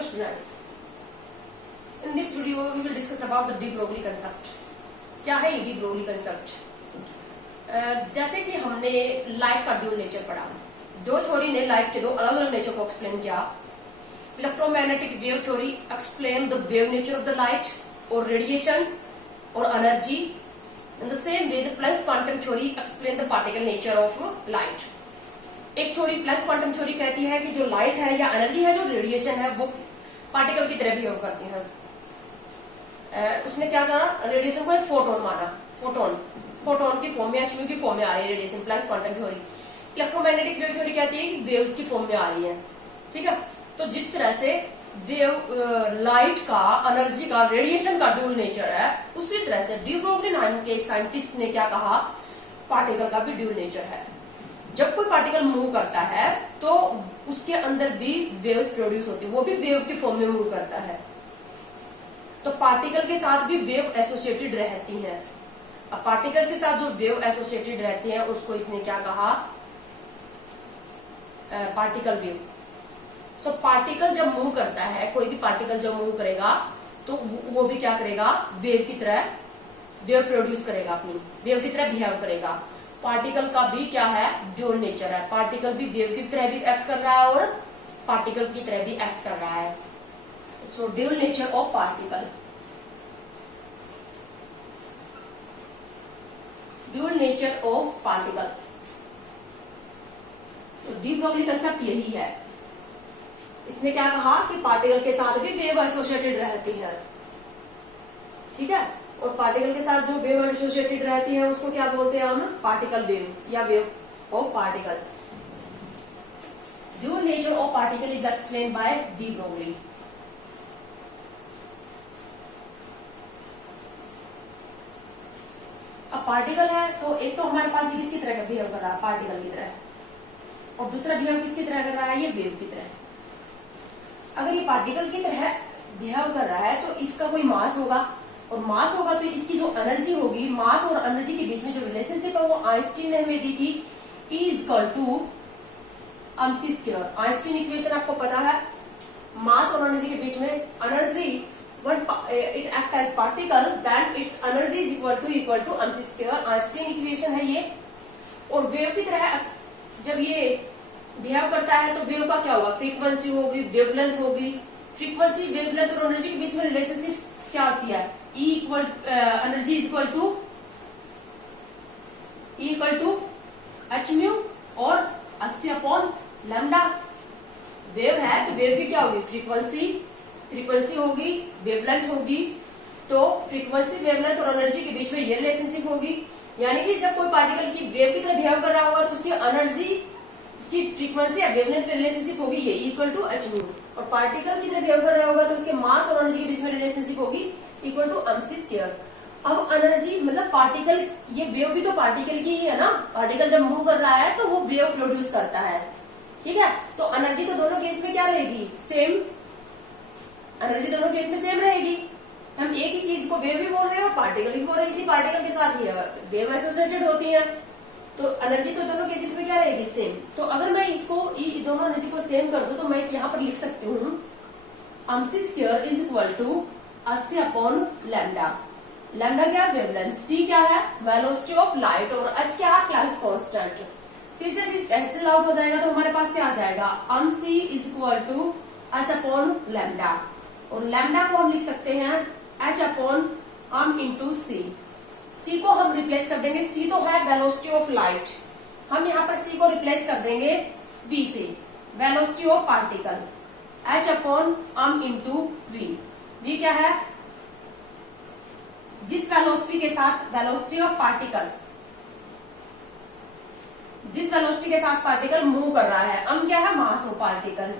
Hello students. In this video we will discuss about the de Broglie concept. क्या है ये de Broglie concept? जैसे कि हमने लाइट का ड्यूल नेचर पढ़ा, दो थ्योरी ने लाइट के दो अलग अलग नेचर को एक्सप्लेन किया. Electromagnetic wave theory explain the wave nature of the light और रेडिएशन और energy. In the same way, the Planck's quantum theory explain the particle nature of light. एक थ्योरी प्लैंक्स क्वांटम थ्योरी कहती है कि जो light है या energy है, जो रेडिएशन है, वो पार्टिकल की तरह बिहेव करती है. उसने क्या कहा, रेडिएशन को एक फोटोन माना. फोटोन की फॉर्म में, एचम्यू की फॉर्म में आ रही है radiation. Planck's quantum theory. Electromagnetic wave theory कहती है कि वेव्स की फॉर्म में आ रही है. ठीक है. तो जिस तरह से वेव लाइट का, एनर्जी का, रेडिएशन का ड्यूल नेचर है, उसी तरह से डी ब्रोगली नाम के एक साइंटिस्ट ने क्या कहा, पार्टिकल का भी ड्यूल नेचर है. जब कोई पार्टिकल मूव करता है तो उसके अंदर भी वेव्स प्रोड्यूस होती है, वो भी वेव की फॉर्म में मूव करता है. तो पार्टिकल के साथ भी वेव एसोसिएटेड रहती हैं. अब पार्टिकल के साथ जो वेव एसोसिएटेड रहती हैं उसको इसने क्या कहा, पार्टिकल वेव. सो पार्टिकल जब मूव करता है, कोई भी पार्टिकल जब मूव करेगा तो वो भी क्या करेगा, वेव की तरह वेव प्रोड्यूस करेगा, अपनी वेव की तरह बिहेव करेगा. पार्टिकल का भी क्या है, ड्यूल नेचर है. पार्टिकल भी वेव की तरह भी एक्ट कर रहा है और पार्टिकल की तरह भी एक्ट कर रहा है. So dual nature of particle. Dual nature of particle. तो डी ब्रोगली कंसेप्ट यही है. इसने क्या कहा कि पार्टिकल के साथ भी वेव एसोसिएटेड रहती है. ठीक है. और पार्टिकल के साथ जो वेव एसोसिएटेड रहती है उसको क्या बोलते हैं हम, पार्टिकल वेव या wave of particle. Dual nature of particle is explain by de Broglie. अब पार्टिकल है तो एक तो हमारे पास ये किसकी तरह का बिहेव कर रहा है, पार्टिकल की तरह, और दूसरा बिहेव किसकी तरह कर रहा है, ये वेव की तरह. अगर ये पार्टिकल की तरह बिहेव कर रहा है तो इसका कोई मास होगा, और मास होगा तो इसकी जो एनर्जी होगी, मास और एनर्जी के बीच में जो रिलेशनशिप है वो आइंस्टीन ने हमें दी थी, E = mc². आइंस्टीन इक्वेशन आपको पता है. मास और एनर्जी के बीच में energy it act as particle, then it's energy is equal to mc². Einstein equation है ये. और वेव की तरह जब ये बिहेव करता है तो वेव का क्या होगा, फ्रीक्वेंसी होगी, वेवलेंथ होगी. फ्रीक्वेंसी, वेवलेंथ और एनर्जी के बीच में रिलेशनशिप क्या होती है, energy is equal to hμ और 80/λ. वेव है तो वेव की क्या होगी, फ्रीक्वेंसी होगी, वेवलेंथ होगी. तो फ्रीक्वेंसी, वेवलेंथ और एनर्जी के बीच में ये रिलेशनशिप होगी. यानी कि जब कोई पार्टिकल की वेव की तरह बिहेव कर रहा होगा तो उसकी एनर्जी, उसकी फ्रीक्वेंसी या वेवलेंथ में रिलेशनशिप होगी ये इक्वल टू hμ. और पार्टिकल की तरह बिहेव कर रहा होगा तो उसके मास और एनर्जी के बीच में रिलेशनशिप होगी इक्वल टू mc². अब एनर्जी मतलब पार्टिकल, ये वेव भी तो पार्टिकल की ही है ना. पार्टिकल जब मूव कर रहा है तो वो वेव प्रोड्यूस करता है. ठीक है. तो एनर्जी तो दोनों केस में क्या रहेगी, सेम. एनर्जी दोनों केस में सेम रहेगी. हम एक ही चीज को वेव भी बोल रहे हो, पार्टिकल भी बोल रहे हैं. इसी पार्टिकल के साथ ही वेव एसोसिएटेड होती है तो एनर्जी तो दोनों केसेस में क्या रहेगी, सेम. तो अगर मैं इसको दोनों एनर्जी को सेम कर दूं तो मैं यहाँ पर लिख सकती हूँ mc² is equal to 80/λ. Lambda क्या है, वेवलेंथ. c क्या है, वेलोसिटी ऑफ लाइट, और h क्या है, प्लैंक्स कांस्टेंट. c से कैंसिल आउट हो जाएगा तो हमारे पास क्या आ जाएगा, mc is equal to h/λ. और लैम्डा को हम लिख सकते हैं h/m इंटू c. c को हम रिप्लेस कर देंगे, c तो है वेलोसिटी ऑफ लाइट, हम यहाँ पर c को रिप्लेस कर देंगे v से, velocity of particle, h/m into v. v क्या है, जिस वेलोसिटी के साथ, वेलोसिटी ऑफ पार्टिकल, जिस वेलोसिटी के साथ पार्टिकल मूव कर रहा है. m क्या है, mass of particle,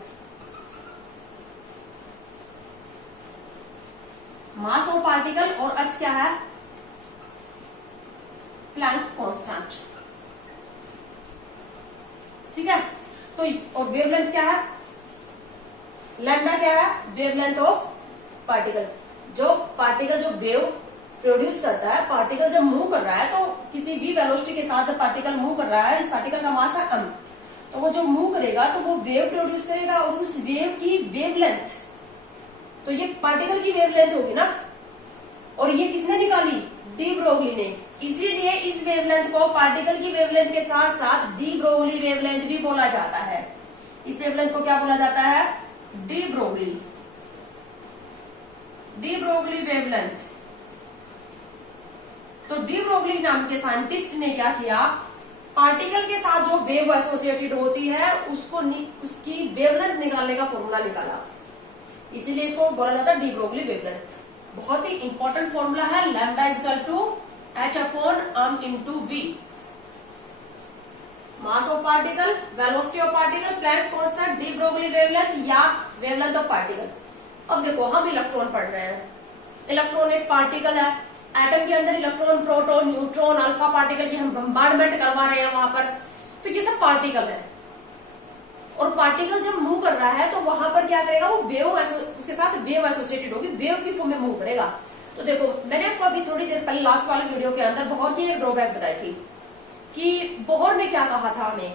mass of particle. और h क्या है, प्लैंक्स कांस्टेंट. ठीक है. तो और वेवलेंथ क्या है, लैम्डा क्या है, वेवलेंथ ऑफ पार्टिकल. जो पार्टिकल जो वेव प्रोड्यूस करता है, पार्टिकल जब मूव कर रहा है तो किसी भी वेलोसिटी के साथ जब पार्टिकल मूव कर रहा है, इस पार्टिकल का मास है m, तो वो जो मूव करेगा तो वो वेव प्रोड्यूस करेगा और उस वेव की वेवलेंथ तो ये पार्टिकल की वेवलेंथ होगी ना, और ये किसने निकाली? डी ब्रोगली ने। इसीलिए इस वेवलेंथ को पार्टिकल की वेवलेंथ के साथ साथ डी ब्रोगली वेवलेंथ भी बोला जाता है। इस वेवलेंथ को क्या बोला जाता है? D Broglie wavelength. तो डी ब्रोगली नाम के साइंटिस्ट ने क्या किया, पार्टिकल के साथ जो वेव एसोसिएटेड होती है उसकी वेवलेंथ निकालने का फॉर्मूला निकाला। इसीलिए इसको बोला जाता है डी ब्रोगली वेवलेंथ। बहुत ही इंपॉर्टेंट फॉर्मूला है, lambda equal to h upon m into v। Mass of particle, velocity of particle, Planck's constant, de Broglie wavelength या वेवलेंथ ऑफ पार्टिकल। अब देखो हम इलेक्ट्रॉन पढ़ रहे हैं। इलेक्ट्रॉन एक पार्टिकल है, एटम के अंदर electron, proton, neutron, alpha particle की हम बम्बार्डमेंट करवा रहे हैं वहां पर। तो ये सब पार्टिकल है, और पार्टिकल जब मूव कर रहा है तो वहां पर क्या करेगा, वो वेव उसके साथ वेव एसोसिएटेड होगी, वेव की फॉर्म में मूव करेगा। तो देखो मैंने आपको अभी थोड़ी देर पहले लास्ट वाले वीडियो के अंदर बोहर की एक ड्रॉबैक बताई थी कि बोहर ने क्या कहा था हमें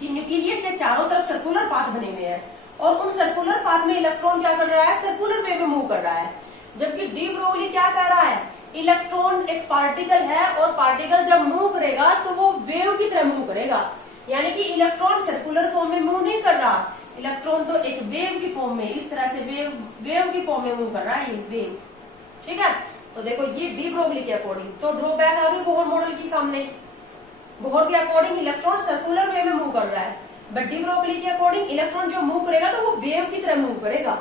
कि न्यूक्लियस के चारों तरफ सर्कुलर पाथ बने हुए हैं, और उन सर्कुलर पाथ में इलेक्ट्रॉन क्या कर रहा है, सर्कुलर वे में मूव कर रहा है। जबकि डी ब्रोगली क्या कह रहा है, इलेक्ट्रॉन एक पार्टिकल है, और पार्टिकल जब मूव करेगा तो वो वेव की तरह मूव करेगा। यानी कि इलेक्ट्रॉन सर्कुलर फॉर्म में मूव नहीं कर रहा, इलेक्ट्रॉन तो एक वेव की फॉर्म में, इस तरह से वेव की फॉर्म में मूव कर रहा है, ये वेव। ठीक है, तो देखो ये डी ब्रोगली के अकॉर्डिंग। तो ड्रॉबैक आ गई बोहर मॉडल की सामने। बोहर के अकॉर्डिंग इलेक्ट्रॉन सर्कुलर वे में मूव कर रहा है, बट डी ब्रोगली के अकॉर्डिंग इलेक्ट्रॉन जो मूव करेगा तो वो वेव की तरह मूव करेगा।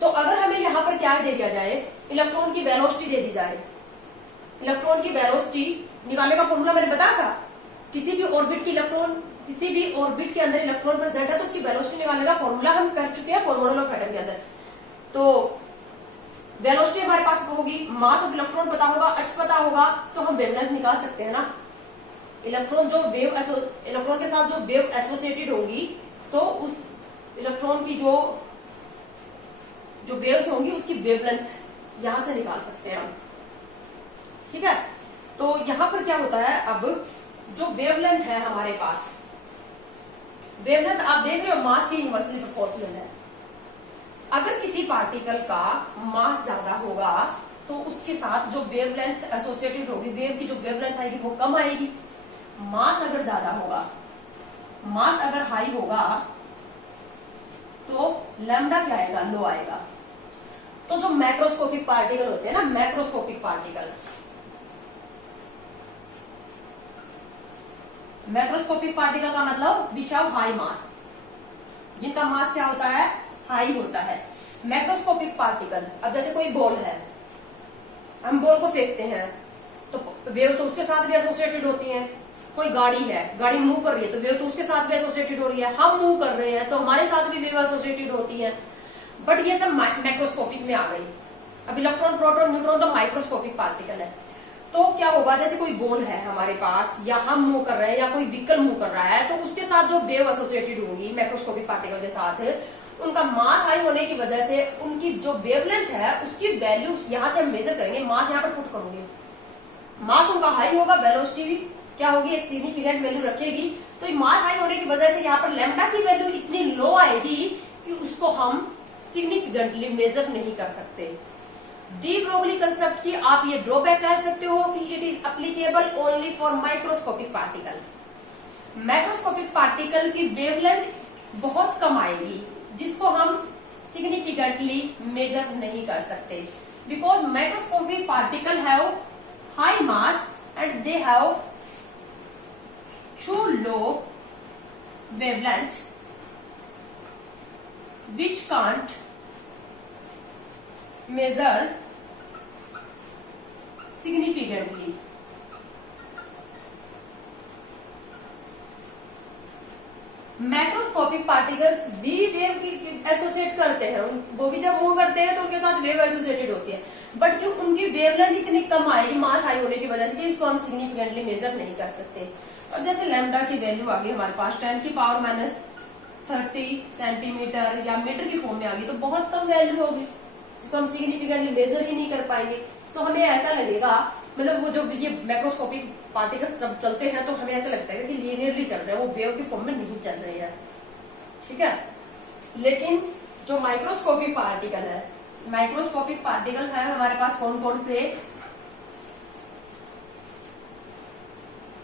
तो अगर हमें यहाँ पर क्या दे दिया जाए, इलेक्ट्रॉन की वेलोसिटी दे दी जाए, इलेक्ट्रॉन की वेलोसिटी निकालने का फॉर्मूला मैंने बताया था। किसी भी ऑर्बिट की इलेक्ट्रॉन, किसी भी ऑर्बिट के अंदर इलेक्ट्रॉन प्रेजेंट है तो उसकी वेलोसिटी निकालने का फॉर्मूला हम कर चुके हैं मॉडल ऑफ एटम के अंदर। तो वेलोसिटी हमारे पास होगी, मास ऑफ इलेक्ट्रॉन पता होगा, h पता होगा, तो हम वेवलेंथ निकाल सकते हैं ना। इलेक्ट्रॉन के साथ जो वेव एसोसिएटेड होगी तो उस इलेक्ट्रॉन की जो वेव्स होंगी उसकी वेवलेंथ यहां से निकाल सकते हैं हम। ठीक है, तो यहां पर क्या होता है, अब जो वेवलेंथ है हमारे पास, वेवलेंथ आप देख रहे हो मास की इनवर्सली प्रोपोर्शनल है। अगर किसी पार्टिकल का मास ज्यादा होगा तो उसके साथ जो वेवलेंथ एसोसिएटेड होगी, वेव की जो वेवलेंथ आएगी वो कम आएगी। मास अगर ज्यादा होगा, मास अगर हाई होगा तो लैम्डा क्या आएगा, लो आएगा। तो जो मैक्रोस्कोपिक पार्टिकल होते हैं ना, मैक्रोस्कोपिक पार्टिकल, मैक्रोस्कोपिक पार्टिकल का मतलब विच हैव हाई मास, जिनका मास क्या होता है, हाई होता है। मैक्रोस्कोपिक पार्टिकल, अब जैसे कोई बॉल है, हम बॉल को फेंकते हैं तो वेव तो उसके साथ भी एसोसिएटेड होती है। कोई गाड़ी है, गाड़ी मूव कर रही है तो वेव तो उसके साथ भी एसोसिएटेड हो रही है। हम मूव कर रहे हैं तो हमारे साथ भी वेव एसोसिएटेड होती है। बट ये सब मैक्रोस्कोपिक में आ गई। अब इलेक्ट्रॉन, प्रोटॉन, न्यूट्रॉन तो माइक्रोस्कोपिक पार्टिकल है। तो क्या होगा, जैसे कोई बॉल है हमारे पास, या हम मूव कर रहे हैं, या कोई व्हीकल मूव कर रहा है, तो उसके साथ जो वेव एसोसिएटेड होंगी मैक्रोस्कोपिक पार्टिकल के साथ, उनका मास हाई होने की वजह से उनकी जो वेवलेंथ है उसकी वैल्यू यहां से हम मेजर करेंगे, मास यहां पर पुट करोगे, मास उनका हाई होगा, वेलोसिटी भी क्या होगी, एक सिग्निफिकेंट वैल्यू रखेगी। तो मास हाई होने की वजह से यहाँ पर लैम्डा की वैल्यू इतनी लो आएगी कि उसको हम सिग्निफिकेंटली मेजर नहीं कर सकते। डी ब्रोगली कंसेप्ट की आप ये ड्रॉबैक कह सकते हो कि it is applicable only for microscopic particle. Macroscopic particle की वेवलेंथ बहुत कम आएगी, जिसको हम सिग्निफिकेंटली मेजर नहीं कर सकते, because microscopic particle have high mass and they have too low wavelength which can't measure significantly। Macroscopic particles भी वेव की एसोसिएट करते हैं, वो भी जब मूव करते हैं तो उनके साथ वेव एसोसिएटेड होती है, बट क्यों उनकी वेवलेंथ इतनी कम आएगी मास हाई होने की वजह से कि इसको हम सिग्निफिकेंटली मेजर नहीं कर सकते। और जैसे लैम्डा की वैल्यू आ गई हमारे पास 10 की पावर -30 सेंटीमीटर या मीटर की फॉर्म में आ गई, तो बहुत कम वैल्यू होगी जिसको हम सिग्निफिकेंटली मेजर ही नहीं कर पाएंगे। तो हमें ऐसा लगेगा, मतलब वो जो ये मैक्रोस्कोपिक पार्टिकल्स जब चलते हैं तो हमें ऐसा लगता है कि लीनियरली चल रहे हैं, वो वेव की फॉर्म में नहीं चल रहे हैं। ठीक है, लेकिन जो माइक्रोस्कोपिक पार्टिकल है, माइक्रोस्कोपिक पार्टिकल है हमारे पास कौन कौन से?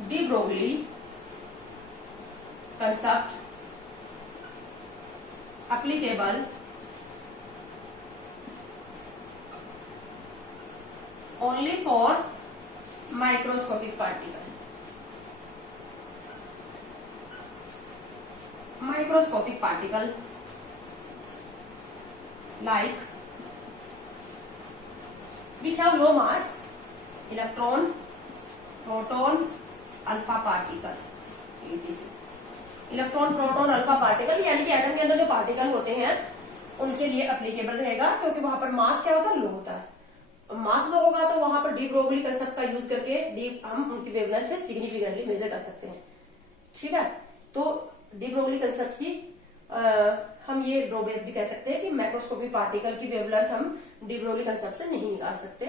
D Broglie concept applicable only for microscopic particle. Microscopic particle like which have low mass, electron, proton, alpha particle, etc. Electron, proton, alpha particle यानी कि एटम के अंदर जो पार्टिकल होते हैं उनके लिए एप्लीकेबल रहेगा, क्योंकि वहां पर मास क्या होता है? लो होता है। मास लो होगा तो वहां पर डी ब्रोगली कंसेप्ट का यूज करके हम उनकी वेवलेंथ सिग्निफिकेंटली मेजर कर सकते हैं। ठीक है, तो डी ब्रोगली कंसेप्ट की हम ये ड्रॉबैक भी कह सकते हैं कि माइक्रोस्कोपिक पार्टिकल की वेवलेंथ हम डी ब्रोगली कंसेप्ट से नहीं निकाल सकते,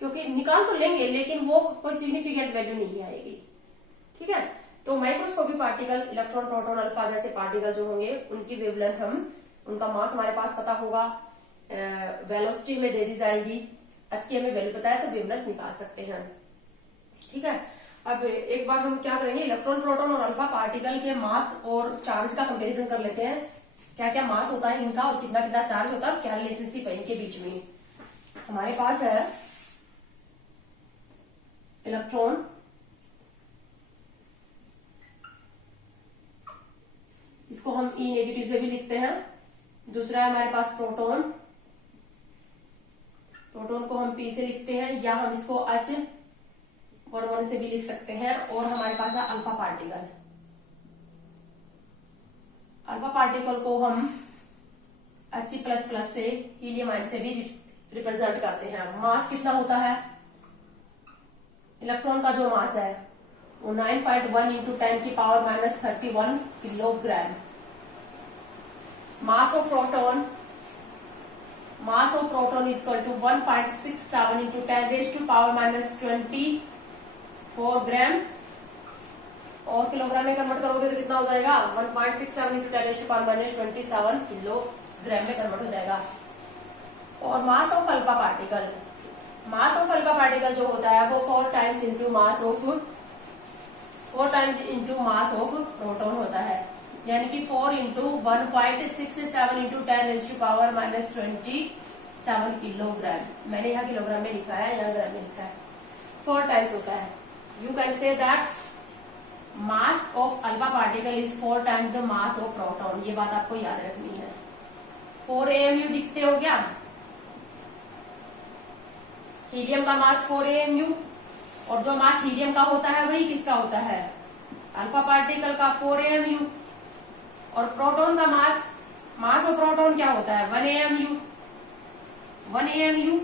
क्योंकि निकाल तो लेंगे लेकिन वो कोई सिग्निफिकेंट वैल्यू नहीं आएगी। ठीक है, तो microscopic particle, electron, proton, alpha जैसे पार्टिकल जो होंगे उनकी वेवलेंथ हम, उनका मास हमारे पास पता होगा, वेलोसिटी में दे दी जाएगी, h की हमें वैल्यू पता है तो वेवलेंथ निकाल सकते हैं। ठीक है, अब एक बार हम क्या करेंगे, इलेक्ट्रॉन, प्रोटॉन और अल्फा पार्टिकल के मास और चार्ज का कंपेरिजन कर लेते हैं। क्या क्या मास होता है इनका और कितना कितना चार्ज होता है, क्या रिलेशनशिप है इनके बीच में। हमारे पास है इलेक्ट्रॉन, इसको हम E नेगेटिव से भी लिखते हैं। दूसरा है हमारे पास प्रोटॉन, प्रोटॉन को हम P से लिखते हैं, या हम इसको H11 से भी लिख सकते हैं। और हमारे पास है अल्फा पार्टिकल, अल्फा पार्टिकल को हम He++ से, हीलियम आयन से भी रिप्रेजेंट करते हैं। मास कितना होता है इलेक्ट्रॉन का? जो मास है वो 9.1 into 10⁻31 kilogram. Mass of proton is equal to 1.67 into 10⁻24 gram, और किलोग्राम में कन्वर्ट करोगे तो कितना हो जाएगा? 1.67 इंटू 10⁻27 किलोग्राम में कन्वर्ट हो जाएगा। और मास ऑफ अल्फा पार्टिकल जो होता है वो 4 times into mass of proton होता है, यानी कि 4 इंटू 1.67 इंटू 10⁻27 किलोग्राम। मैंने यहाँ किलोग्राम में लिखा है, यहाँ ग्राम में लिखा है, 4 टाइम्स होता है। You can say that mass of alpha particle is 4 times the mass of proton. ये बात आपको याद रखनी है। 4 AMU दिखते हो क्या? हीलियम का मास 4 AMU, और जो मास हीलियम का होता है वही किसका होता है? अल्फा पार्टिकल का 4 AMU। और प्रोटॉन का मास ऑफ प्रोटॉन क्या होता है? 1 AMU,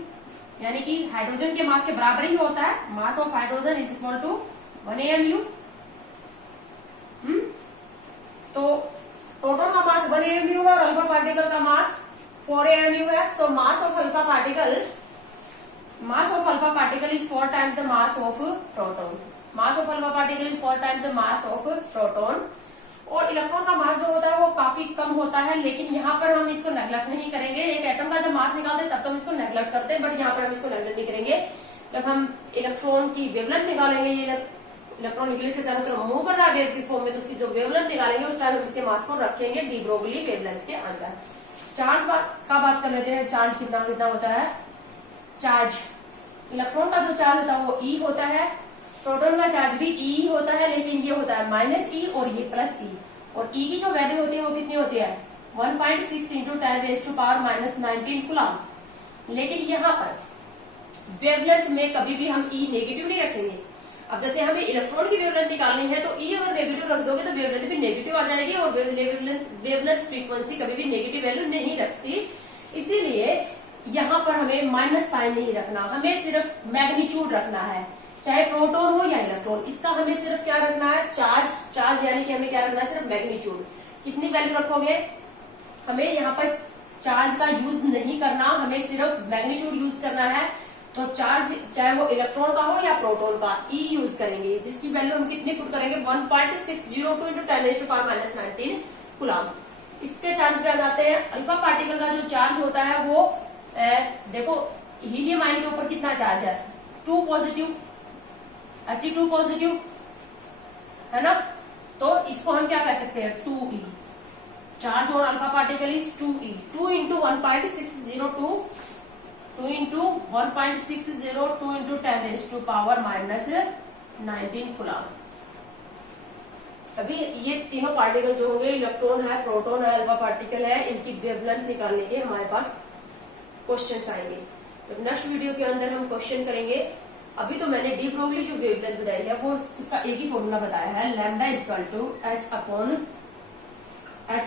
यानी कि हाइड्रोजन के मास के बराबर ही होता है। Mass of hydrogen is equal to 1 AMU। तो प्रोटॉन का मास 1 AMU है और अल्फा पार्टिकल का मास 4 AMU है। So mass of alpha particle is 4 times the mass of proton. Mass of alpha particle is 4 times the mass of proton. और electron का मास जो होता है वो काफी कम होता है, लेकिन यहाँ पर हम इसको नेग्लेक्ट नहीं करेंगे। एक एटम का जब मास निकालते हैं तब तो हम इसको नेग्लेक्ट करते हैं, बट यहाँ पर हम इसको नेग्लेक्ट नहीं करेंगे। जब हम इलेक्ट्रॉन की वेवलेंथ निकालेंगे, ये इलेक्ट्रॉन न्यूक्लियस के चारों तरफ मूव कर रहा है वेव की फॉर्म में, तो उसकी जो वेवलेंथ निकालेंगे उस टाइम हम इसके मास को रखेंगे डी ब्रोगली वेवलेंथ के अंदर। चार्ज का बात कर लेते हैं। चार्ज कितना कितना होता है? चार्ज, इलेक्ट्रॉन का जो चार्ज होता है वो E होता है, प्रोटॉन का चार्ज भी E होता है, लेकिन ये होता है -E और ये +E। और E की जो वैल्यू होती है वो कितनी होती है? 1.6 इंटू 10⁻⁻19 कूलम। लेकिन यहाँ पर वेवलेंथ में कभी भी हम E नेगेटिव नहीं रखेंगे। अब जैसे हमें इलेक्ट्रॉन की वेवलेंथ निकालनी है तो E अगर नेगेटिव रख दोगे तो वेवलेंथ भी नेगेटिव आ जाएगी, और वेवलेंथ फ्रीक्वेंसी कभी भी नेगेटिव वैल्यू नहीं रखती। इसीलिए यहाँ पर हमें माइनस साइन नहीं रखना, हमें सिर्फ मैग्नीट्यूड रखना है, चाहे प्रोटॉन हो या इलेक्ट्रॉन। इसका हमें सिर्फ क्या रखना है? चार्ज यानी कि हमें क्या रखना है? सिर्फ मैग्नीट्यूड। कितनी वैल्यू रखोगे? हमें यहाँ पर चार्ज का यूज नहीं करना, हमें सिर्फ मैग्नीट्यूड यूज करना है। तो चार्ज चाहे वो इलेक्ट्रॉन का हो या प्रोटॉन का, E यूज करेंगे, जिसकी वैल्यू हम कितनी पुट करेंगे? 1.602 इंटू 10⁻⁻19 कूलम। इसके चार्ज पे आ जाते हैं। अल्फा पार्टिकल का जो चार्ज होता है वो देखो हीलियम आयन के ऊपर कितना चार्ज है, 2 पॉजिटिव, He2 पॉजिटिव है ना। तो इसको हम क्या कह सकते हैं, 2e। Charge on alpha particle is 2e, 2 into 1.602, 2 into 1.602 into 10⁻⁻⁹ coulomb. अभी ये तीनों पार्टिकल जो होंगे, इलेक्ट्रॉन है, प्रोटॉन है, अल्फा पार्टिकल है, इनकी वेवलेंथ निकालने के हमारे पास क्वेश्चंस आएंगे। तो नेक्स्ट वीडियो के अंदर हम क्वेश्चन करेंगे। अभी तो मैंने डी ब्रोगली जो वेवलेंथ बताई है वो इसका एक ही फॉर्मूला बताया है, lambda equal to h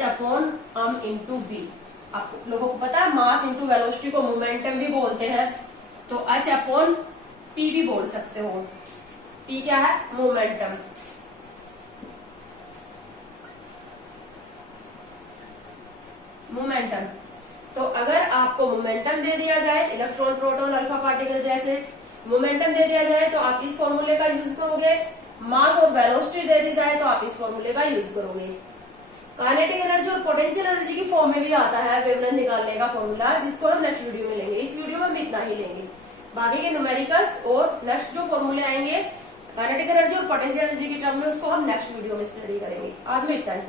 upon m into B. आप लोगों को पता है मास इंटू वेलोसिटी को मोमेंटम भी बोलते हैं, तो h अपॉन p भी बोल सकते हो। p क्या है, मोमेंटम। मोमेंटम, तो अगर आपको मोमेंटम दे दिया जाए, इलेक्ट्रॉन प्रोटॉन अल्फा पार्टिकल जैसे मोमेंटम दे दिया जाए तो आप इस फॉर्मूले का यूज करोगे। मास और वेलोसिटी दे दी जाए तो आप इस फॉर्मूले का यूज करोगे। काइनेटिक एनर्जी और पोटेंशियल एनर्जी की फॉर्म में भी आता है वेवलेंथ निकालने का फॉर्मूला, जिसको हम नेक्स्ट वीडियो में लेंगे। इस वीडियो में हम इतना ही लेंगे, बाकी के न्यूमेरिकल्स और नेक्स्ट जो फॉर्मूले आएंगे काइनेटिक एनर्जी और पोटेंशियल एनर्जी की टर्म में, उसको हम नेक्स्ट वीडियो में स्टडी करेंगे। आज में इतना ही।